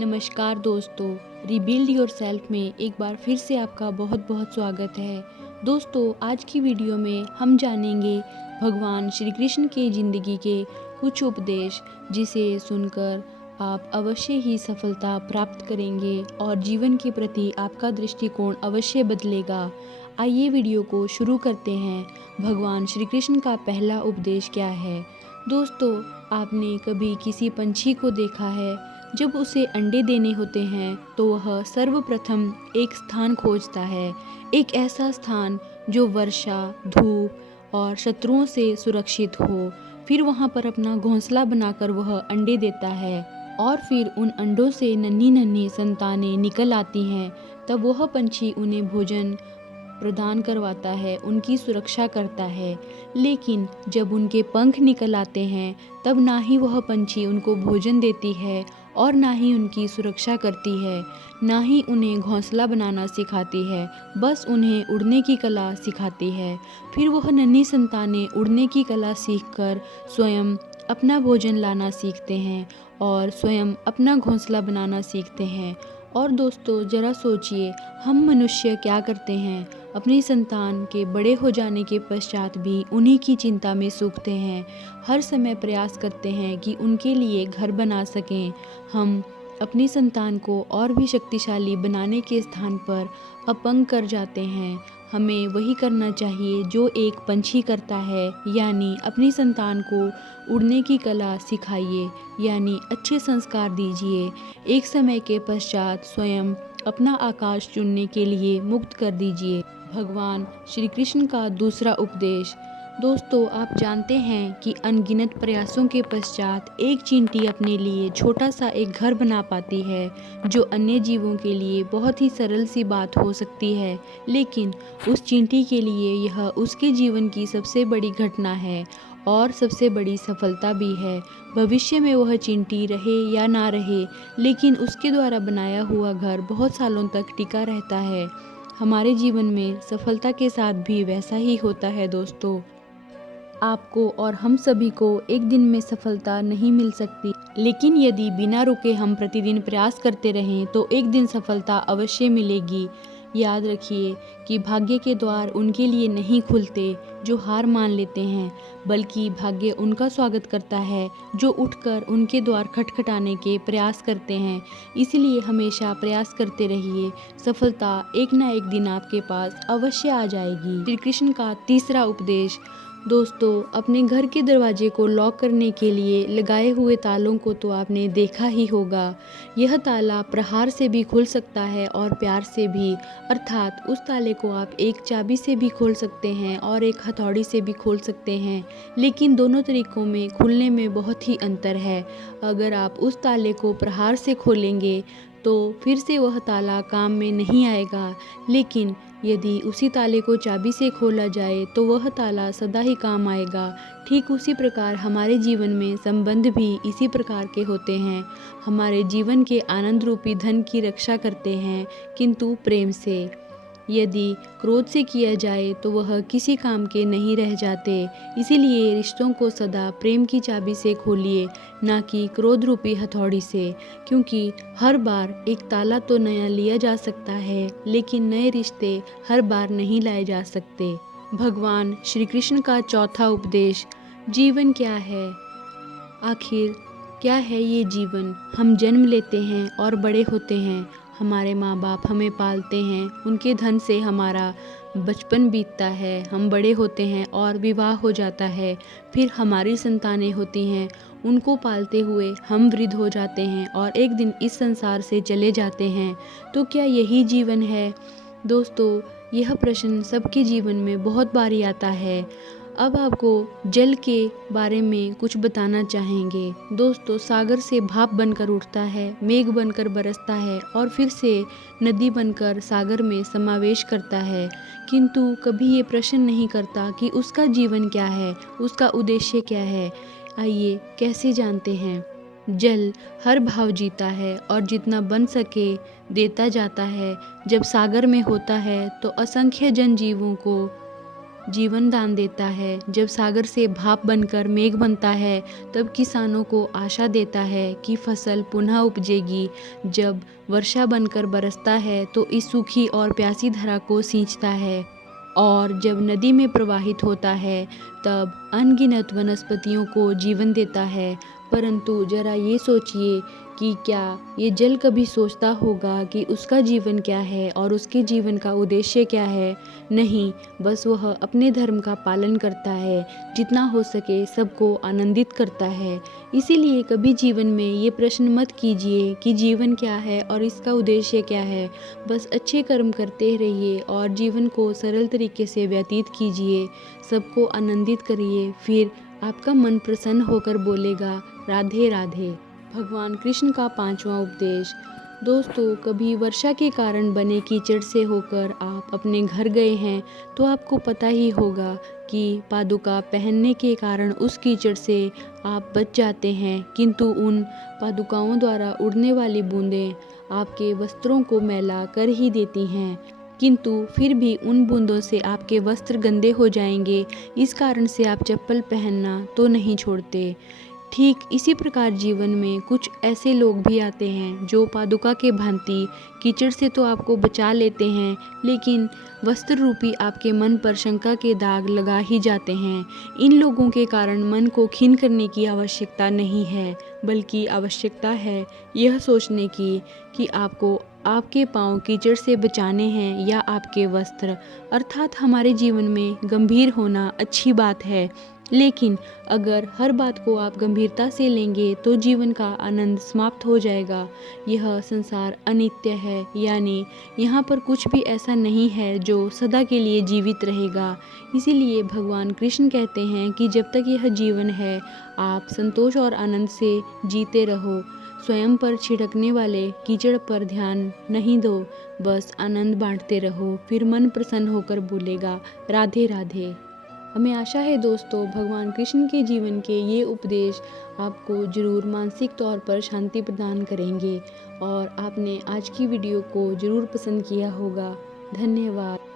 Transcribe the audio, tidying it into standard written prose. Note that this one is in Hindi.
नमस्कार दोस्तों, रिबिल्ड योरसेल्फ में एक बार फिर से आपका बहुत बहुत स्वागत है। दोस्तों, आज की वीडियो में हम जानेंगे भगवान श्री कृष्ण के ज़िंदगी के कुछ उपदेश, जिसे सुनकर आप अवश्य ही सफलता प्राप्त करेंगे और जीवन के प्रति आपका दृष्टिकोण अवश्य बदलेगा। आइए वीडियो को शुरू करते हैं। भगवान श्री कृष्ण का पहला उपदेश क्या है? दोस्तों, आपने कभी किसी पंछी को देखा है? जब उसे अंडे देने होते हैं तो वह सर्वप्रथम एक स्थान खोजता है, एक ऐसा स्थान जो वर्षा, धूप और शत्रुओं से सुरक्षित हो। फिर वहाँ पर अपना घोंसला बनाकर वह अंडे देता है और फिर उन अंडों से नन्ही नन्ही संतानें निकल आती हैं। तब वह पंछी उन्हें भोजन प्रदान करवाता है, उनकी सुरक्षा करता है। लेकिन जब उनके पंख निकल आते हैं तब ना ही वह पंछी उनको भोजन देती है और ना ही उनकी सुरक्षा करती है, ना ही उन्हें घोंसला बनाना सिखाती है, बस उन्हें उड़ने की कला सिखाती है। फिर वह नन्ही संतानें उड़ने की कला सीखकर स्वयं अपना भोजन लाना सीखते हैं और स्वयं अपना घोंसला बनाना सीखते हैं। और दोस्तों, ज़रा सोचिए, हम मनुष्य क्या करते हैं? अपनी संतान के बड़े हो जाने के पश्चात भी उन्हीं की चिंता में सूखते हैं। हर समय प्रयास करते हैं कि उनके लिए घर बना सकें। हम अपनी संतान को और भी शक्तिशाली बनाने के स्थान पर अपंग कर जाते हैं। हमें वही करना चाहिए जो एक पंछी करता है, यानी अपनी संतान को उड़ने की कला सिखाइए, यानी अच्छे संस्कार दीजिए। एक समय के पश्चात स्वयं अपना आकाश चुनने के लिए मुक्त कर दीजिए। भगवान श्री कृष्ण का दूसरा उपदेश। दोस्तों, आप जानते हैं कि अनगिनत प्रयासों के पश्चात एक चींटी अपने लिए छोटा सा एक घर बना पाती है, जो अन्य जीवों के लिए बहुत ही सरल सी बात हो सकती है, लेकिन उस चींटी के लिए यह उसके जीवन की सबसे बड़ी घटना है और सबसे बड़ी सफलता भी है। भविष्य में वह चींटी रहे या ना रहे, लेकिन उसके द्वारा बनाया हुआ घर बहुत सालों तक टिका रहता है। हमारे जीवन में सफलता के साथ भी वैसा ही होता है दोस्तों। आपको और हम सभी को एक दिन में सफलता नहीं मिल सकती, लेकिन यदि बिना रुके हम प्रतिदिन प्रयास करते रहें तो एक दिन सफलता अवश्य मिलेगी। याद रखिए कि भाग्य के द्वार उनके लिए नहीं खुलते जो हार मान लेते हैं, बल्कि भाग्य उनका स्वागत करता है जो उठकर उनके द्वार खटखटाने के प्रयास करते हैं। इसलिए हमेशा प्रयास करते रहिए, सफलता एक ना एक दिन आपके पास अवश्य आ जाएगी। श्री कृष्ण का तीसरा उपदेश। दोस्तों, अपने घर के दरवाजे को लॉक करने के लिए लगाए हुए तालों को तो आपने देखा ही होगा। यह ताला प्रहार से भी खुल सकता है और प्यार से भी, अर्थात उस ताले को आप एक चाबी से भी खोल सकते हैं और एक हथौड़ी से भी खोल सकते हैं, लेकिन दोनों तरीकों में खुलने में बहुत ही अंतर है। अगर आप उस ताले को प्रहार से खोलेंगे तो फिर से वह ताला काम में नहीं आएगा, लेकिन यदि उसी ताले को चाबी से खोला जाए तो वह ताला सदा ही काम आएगा। ठीक उसी प्रकार हमारे जीवन में संबंध भी इसी प्रकार के होते हैं। हमारे जीवन के आनंद रूपी धन की रक्षा करते हैं, किंतु प्रेम से। यदि क्रोध से किया जाए तो वह किसी काम के नहीं रह जाते। इसीलिए रिश्तों को सदा प्रेम की चाबी से खोलिए, ना कि क्रोध रूपी हथौड़ी से, क्योंकि हर बार एक ताला तो नया लिया जा सकता है, लेकिन नए रिश्ते हर बार नहीं लाए जा सकते। भगवान श्री कृष्ण का चौथा उपदेश। जीवन क्या है? आखिर क्या है ये जीवन? हम जन्म लेते हैं और बड़े होते हैं। हमारे माँ बाप हमें पालते हैं, उनके धन से हमारा बचपन बीतता है, हम बड़े होते हैं और विवाह हो जाता है। फिर हमारी संतानें होती हैं, उनको पालते हुए हम वृद्ध हो जाते हैं और एक दिन इस संसार से चले जाते हैं। तो क्या यही जीवन है? दोस्तों, यह प्रश्न सबके जीवन में बहुत बारी आता है। अब आपको जल के बारे में कुछ बताना चाहेंगे। दोस्तों, सागर से भाप बनकर उठता है, मेघ बनकर बरसता है और फिर से नदी बनकर सागर में समावेश करता है, किंतु कभी ये प्रश्न नहीं करता कि उसका जीवन क्या है, उसका उद्देश्य क्या है। आइए कैसे जानते हैं। जल हर भाव जीता है और जितना बन सके देता जाता है। जब सागर में होता है तो असंख्य जनजीवों को जीवन दान देता है, जब सागर से भाप बनकर मेघ बनता है, तब किसानों को आशा देता है कि फसल पुनः उपजेगी। जब वर्षा बनकर बरसता है तो इस सूखी और प्यासी धरा को सींचता है, और जब नदी में प्रवाहित होता है तब अनगिनत वनस्पतियों को जीवन देता है। परंतु जरा ये सोचिए कि क्या ये जल कभी सोचता होगा कि उसका जीवन क्या है और उसके जीवन का उद्देश्य क्या है? नहीं, बस वह अपने धर्म का पालन करता है, जितना हो सके सबको आनंदित करता है। इसीलिए कभी जीवन में ये प्रश्न मत कीजिए कि जीवन क्या है और इसका उद्देश्य क्या है। बस अच्छे कर्म करते रहिए और जीवन को सरल तरीके से व्यतीत कीजिए, सबको आनंदित करिए, फिर आपका मन प्रसन्न होकर बोलेगा राधे राधे। भगवान कृष्ण का 5वां उपदेश। दोस्तों, कभी वर्षा के कारण बने कीचड़ से होकर आप अपने घर गए हैं तो आपको पता ही होगा कि पादुका पहनने के कारण उस कीचड़ से आप बच जाते हैं, किंतु उन पादुकाओं द्वारा उड़ने वाली बूंदें आपके वस्त्रों को मैला कर ही देती हैं, किंतु फिर भी उन बूंदों से आपके वस्त्र गंदे हो जाएंगे। इस कारण से आप चप्पल पहनना तो नहीं छोड़ते। ठीक इसी प्रकार जीवन में कुछ ऐसे लोग भी आते हैं जो पादुका के भांति कीचड़ से तो आपको बचा लेते हैं, लेकिन वस्त्र रूपी आपके मन पर शंका के दाग लगा ही जाते हैं। इन लोगों के कारण मन को खीन करने की आवश्यकता नहीं है, बल्कि आवश्यकता है यह सोचने की कि आपको आपके पाँव कीचड़ से बचाने हैं या आपके वस्त्र। अर्थात हमारे जीवन में गंभीर होना अच्छी बात है, लेकिन अगर हर बात को आप गंभीरता से लेंगे तो जीवन का आनंद समाप्त हो जाएगा। यह संसार अनित्य है, यानी यहाँ पर कुछ भी ऐसा नहीं है जो सदा के लिए जीवित रहेगा। इसीलिए भगवान कृष्ण कहते हैं कि जब तक यह जीवन है आप संतोष और आनंद से जीते रहो। स्वयं पर छिड़कने वाले कीचड़ पर ध्यान नहीं दो, बस आनंद बांटते रहो, फिर मन प्रसन्न होकर बोलेगा राधे राधे। हमें आशा है दोस्तों, भगवान कृष्ण के जीवन के ये उपदेश आपको ज़रूर मानसिक तौर पर शांति प्रदान करेंगे और आपने आज की वीडियो को ज़रूर पसंद किया होगा। धन्यवाद।